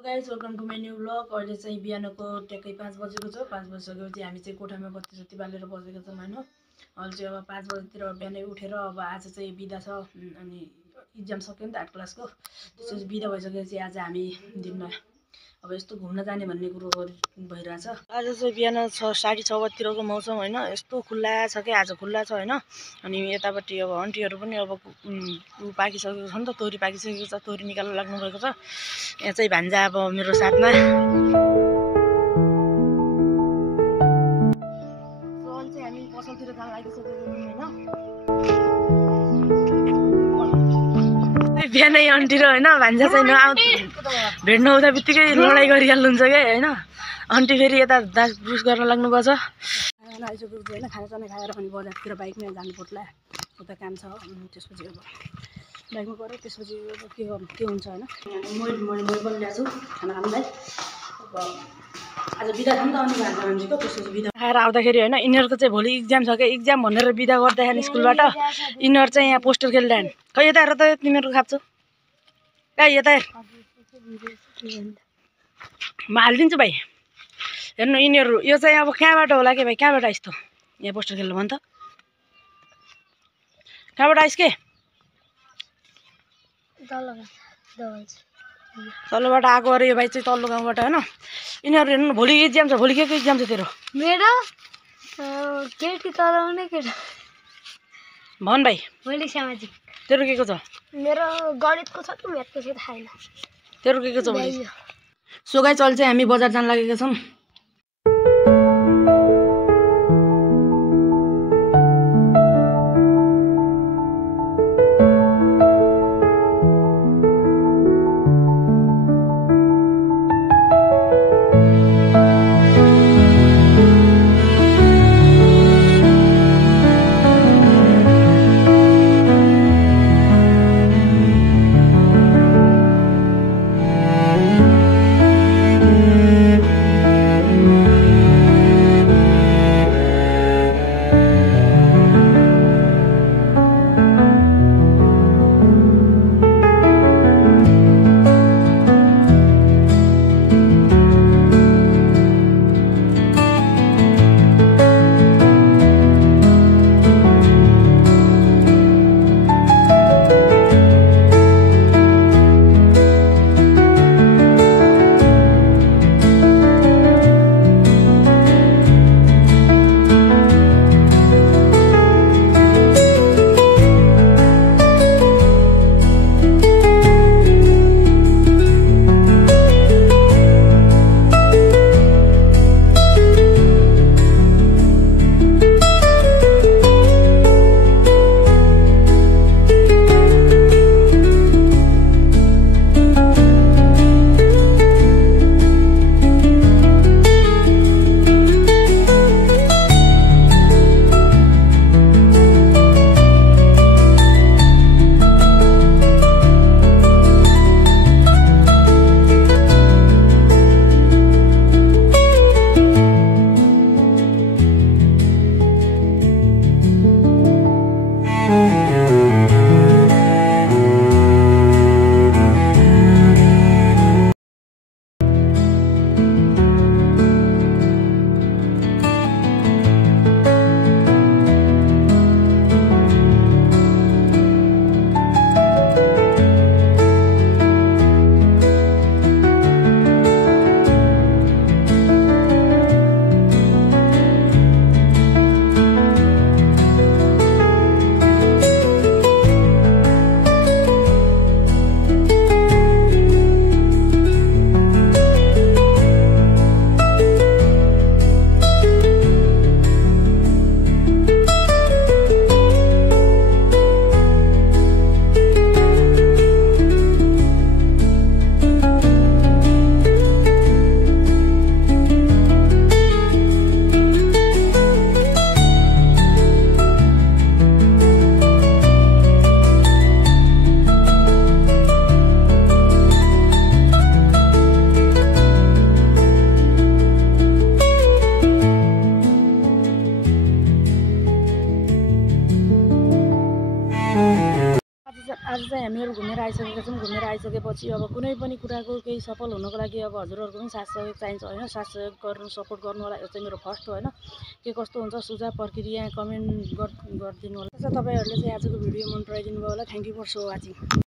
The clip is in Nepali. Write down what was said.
Guys welcome to my new blog. अहिले चाहिँ बिहानको ट्याक्कै 5 बजेको छ। 5 बजिसकेपछि हामी चाहिँ कोठामा बत्ती सत्ती बालेर बसेको छौँ होइन। अहिले चाहिँ अब 5 बजीतिर बिहानै उठेर अब आज चाहिँ बिदा छ अनि इक्जाम सक्यो नि त 8 क्लासको। त्यसपछि बिदा भइसकेपछि आज हामी दिनमा अब यस्तो घुम्न जाने भन्ने कुरो भइरहेछ। आज चाहिँ बिहान 6:30 बजीतिरको मौसम होइन, यस्तो खुल्ला छ कि आज खुल्ला छ होइन। अनि यतापट्टि अब आन्टीहरू पनि अब पाकिसकेको छ नि त, तोरी पाकिसकेको छ, तोरी निकाल्न लाग्नुभएको छ। यहाँ चाहिँ भान्जा अब मेरो साथमा चाहिँ हामी पसलतिर जान लागिसकेको होइन। बिहानै आन्टी र होइन भान्जा चाहिँ भेट्न आउँदा बित्तिकै लडाइँ गरिहाल्नुहुन्छ क्या होइन। आन्टी फेरि यता दास ब्रुस गर्न लाग्नुभएको छ। खाना आइसकेपछि होइन, खानासाना खाएर अनि बजारतिर बाइकमा जानु पर्ला, उता काम छ। त्यसपछि अब बाइकमा गऱ्यो, त्यसपछि अब के हुन्छ होइन। मैले पनि ल्याएको छु खाना खानुलाई। अब आज बिदा छ नि त अनि भान्जा भान्जीको। त्यसपछि बिदा खाएर आउँदाखेरि होइन, यिनीहरूको चाहिँ भोलि इक्जाम छ क्या। इक्जाम भनेर बिदा गर्दाखेरि स्कुलबाट यिनीहरू चाहिँ यहाँ पोस्टर खेलिरहन्। खै यता हेर त तिमीहरूको खाप्छु कहाँ, यता हेर म हालिदिन्छु भाइ। हेर्नु यिनीहरू यो चाहिँ अब कहाँबाट होला कि भाइ, कहाँबाट आइस् त यहाँ पोस्टर खेल्नु भन् त, कहाँबाट आइस् के? तल्लोबाट आएको अरे यो भाइ चाहिँ, तल्लो गाउँबाट होइन। यिनीहरू हेर्नु भोलि इक्जाम छ। भोलि के को इक्जाम छ तेरो? मेरो केटी तराउने केटा भन् भाइ। मैले सामाजिक। तेरो के को छ? मेरो गणितको छ कि म्याथको छ थाहा छैन। तेरो के को छ भोलि? सो गाइस अहिले चाहिँ हामी बजार जान लागेका छौँ। हामीहरू घुमेर आइसकेका छौँ। घुमेर आइसकेपछि अब कुनै पनि कुराको केही सफल हुनको लागि अब हजुरहरूको पनि साथ सहयोग चाहिन्छ होइन। साथ सहयोग गर्नु सपोर्ट गर्नु होला। यो चाहिँ मेरो फर्स्ट हो होइन। के कस्तो हुन्छ सुझाव प्रक्रिया कमेन्ट गरिदिनु होला। तपाईँहरूले चाहिँ आजको भिडियो मन पराइदिनु भयो होला। Thank you for so watching.